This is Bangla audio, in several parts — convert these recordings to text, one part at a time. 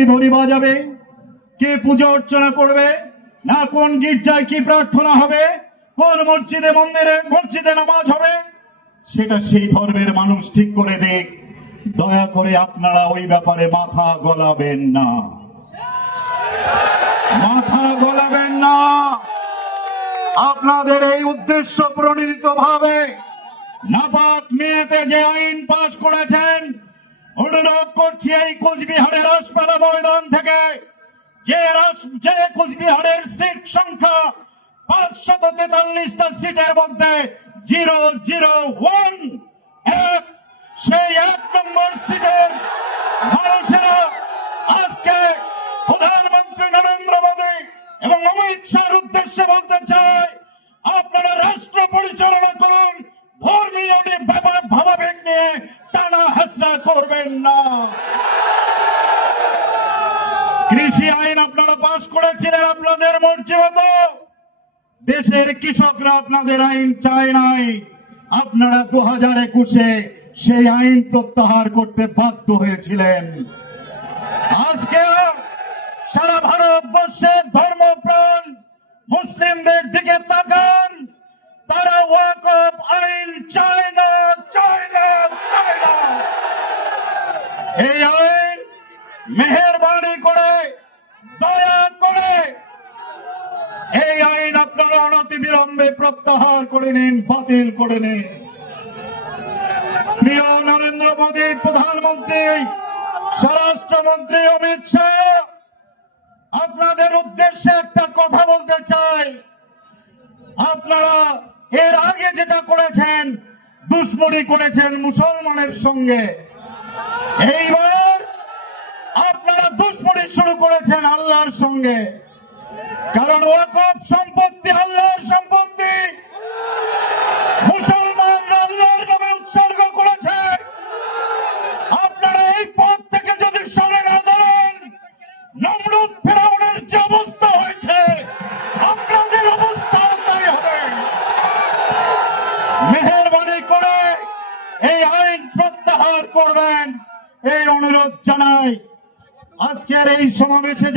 ঘন্টি ধরি বাজাবে। কে পুজো অর্চনা করবে? না কোন গির্জায় কি প্রার্থনা হবে? কোন মসজিদে মন্দিরে, মসজিদে নামাজ হবে? সেটা সেই ধর্মের মানুষ ঠিক করে দিক। দয়া করে আপনারা ওই ব্যাপারে মাথা গলাবেন না। মাথা গলাবেন না। আপনাদের এই উদ্দেশ্য প্রণীত ভাবে নাপাক মেয়েতে যে আইন পাশ করেছেন অনুরোধ করছি এই কোচবিহারের রসপালা ময়দান থেকে। যে যে কোচবিহারের সিট সংখ্যা পাঁচশত তেতাল্লিশটা সিটের মধ্যে জিরো জিরো ওয়ান, এক, সেই এক নম্বর সিটের মানুষেরা আজকে প্রধানমন্ত্রী নরেন্দ্র মোদী এবং অমিত শাহর উদ্দেশ্যে বলতে চাই, আপনারা রাষ্ট্র পরিচালনা করুন, ধর্মীয় ভাবাবেগ নিয়ে টানা করবেন না। কৃষি আইন আপনারা পাশ করেছিলেন আপনাদের মর্জি মতো। দেশের কৃষকরা আপনাদের আইন চায় নাই। আপনারা দু হাজার একুশে সেই আইন প্রত্যাহার করতে বাধ্য হয়েছিলেন। আজকে সারা ভারতবর্ষের ধর্মপ্রাণ মুসলিমদের দিকে তাকান। তারা ওয়াকফ আইন চায় না, চায় না এই আইন মেহরবানি করে, দয়া করে এই আইন আপনারা অনতি বিলম্বে প্রত্যাহার করে নিন, বাতিল করে নিন। প্রিয় নরেন্দ্র মোদী, প্রধানমন্ত্রী, স্বরাষ্ট্রমন্ত্রী অমিত শাহ, আপনাদের উদ্দেশ্যে একটা কথা বলতে চাই। আপনারা এর আগে যেটা করেছেন, দুশ্মনী করেছেন মুসলমানের সঙ্গে। এইবার আপনারা দুশ্মনী শুরু করেছেন আল্লাহর সঙ্গে। কারণ ওয়াকফ সম্পত্তি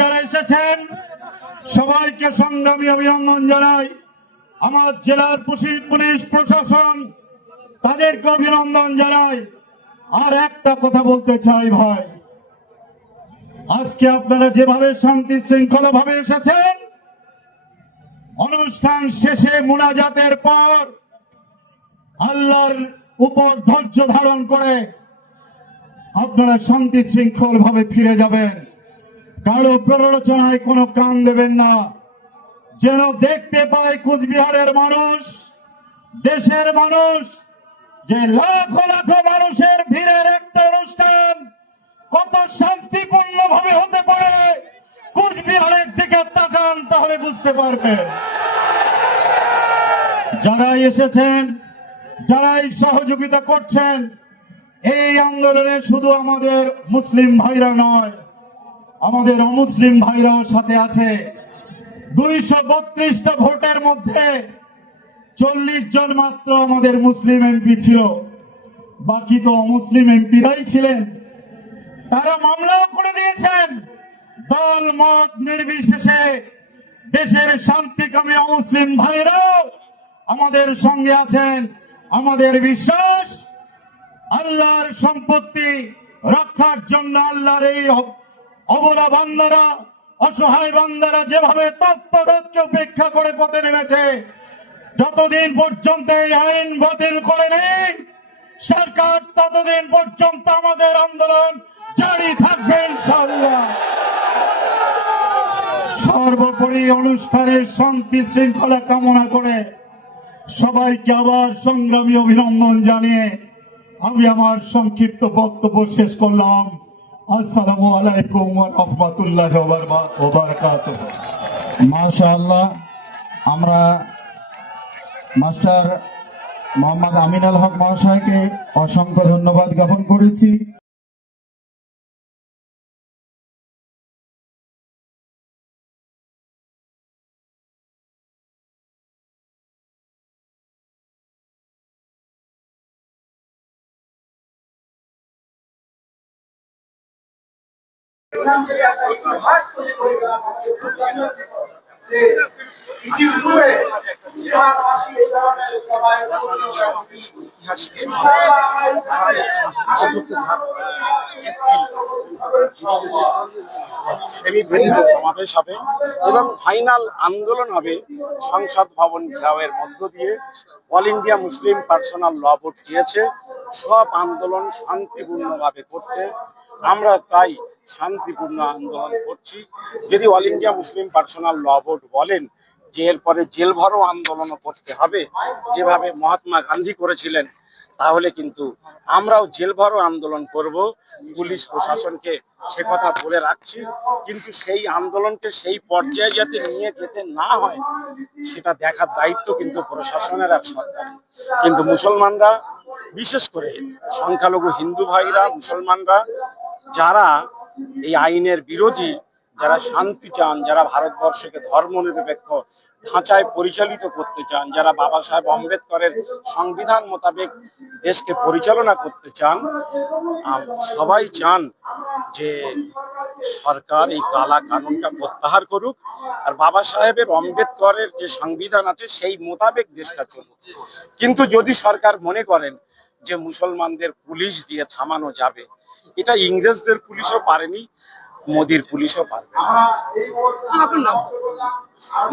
যারা এসেছেন, সবাইকে সংগ্রামী অভিনন্দন জানাই। আমার জেলার পুলিশ পুলিশ প্রশাসন, তাদেরকে অভিনন্দন জানাই। আর একটা কথা বলতে চাই ভাই। আজকে আপনারা যেভাবে শান্তি শৃঙ্খলা ভাবে এসেছেন, অনুষ্ঠান শেষে মুনাজাতের পর আল্লাহর উপর ধৈর্য ধারণ করে আপনারা শান্তি শৃঙ্খল ভাবে ফিরে যাবেন। কারও প্ররোচনায় কোনো কান দেবেন না। যেন দেখতে পায় কুচবিহারের মানুষ, দেশের মানুষ, যে লাখো লাখো মানুষের ভিড়ের একটা অনুষ্ঠান কত শান্তিপূর্ণ ভাবে হতে পারে। কুচবিহারের দিকে তাকান, তাহলে বুঝতে পারবে যারা এসেছেন, যারাই সহযোগিতা করছেন, এই আন্দোলনে শুধু আমাদের মুসলিম ভাইরা নয় আমাদের অমুসলিম ভাইরাও সাথে আছে। দুইশো বত্রিশটা ভোটের মধ্যে চল্লিশ জন মাত্র আমাদের মুসলিম এমপি ছিল। বাকি তো অমুসলিম এমপিরাই ছিলেন। তারা মামলাও করে দিয়েছেন। দল মত নির্বিশেষে দেশের শান্তিকামী অমুসলিম ভাইরাও আমাদের সঙ্গে আছেন। আমাদের বিশ্বাস, আল্লাহর সম্পত্তি রক্ষার জন্য আল্লাহর এই অবলা বান্দারা, অসহায় বান্দারা যেভাবে তত্ত্বরত্য উপেক্ষা করে পথে নেমেছে, যতদিন পর্যন্ত এই আইন বাতিল করে নেই, সরকার ততদিন পর্যন্ত আমাদের আন্দোলন জারি থাকবে সর্বোপরি অনুষ্ঠানের শান্তি শৃঙ্খলা কামনা করে সবাইকে আবার সংগ্রামী অভিনন্দন জানিয়ে আমি আমার সংক্ষিপ্ত বক্তব্য শেষ করলাম। আসসালামু আলাইকুম রহমতুল্লাহ ওবরকাত মাশাআল্লাহ, আমরা মাস্টার মোহাম্মদ আমিন আল হক মহাশয়কে অসংখ্য ধন্যবাদ জ্ঞাপন করেছি। সমাবেশ হবে এবং ফাইনাল আন্দোলন হবে সংসদ ভবন ঘেরাওয়ের মধ্য দিয়ে। All India Muslim personal law board চেয়েছে সব আন্দোলন শান্তিপূর্ণভাবে করতে আমরা তাই শান্তিপূর্ণ আন্দোলন করছি। যদি all India Muslim personal law board বলেন যে এরপরে জেল ভরো আন্দোলনও করতে হবে, যেভাবে মহাত্মা গান্ধী করেছিলেন, তাহলে কিন্তু আমরাও জেল ভরো আন্দোলন করব, পুলিশ প্রশাসনকে সে কথা বলে রাখছি। কিন্তু সেই আন্দোলনকে সেই পর্যায়ে যাতে নিয়ে যেতে না হয়, সেটা দেখার দায়িত্ব কিন্তু প্রশাসনের আর সরকারের। কিন্তু মুসলমানরা, বিশেষ করে সংখ্যালঘু হিন্দু ভাইরা, মুসলমানরা যারা এই আইনের বিরোধী, যারা শান্তি চান, যারা ভারতবর্ষকে ধর্মনিরপেক্ষ ধাঁচায় পরিচালিত করতে চান, যারা বাবা সাহেব আম্বেদকরের সংবিধান মোতাবেক দেশকে পরিচালনা করতে চান সবাই চান যে সরকার এই কালা কানুনটা প্রত্যাহার করুক। আর বাবা সাহেবের আম্বেদকরের যে সংবিধান আছে, সেই মোতাবেক দেশটা চলুক। কিন্তু যদি সরকার মনে করেন যে মুসলমানদের পুলিশ দিয়ে থামানো যাবে এটা ইংরেজদের পুলিশও পারেনি মোদির পুলিশও পারবে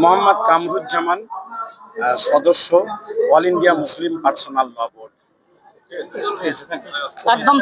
মোহাম্মদ কামরুজ্জামান সদস্য all India Muslim personal law board. একদম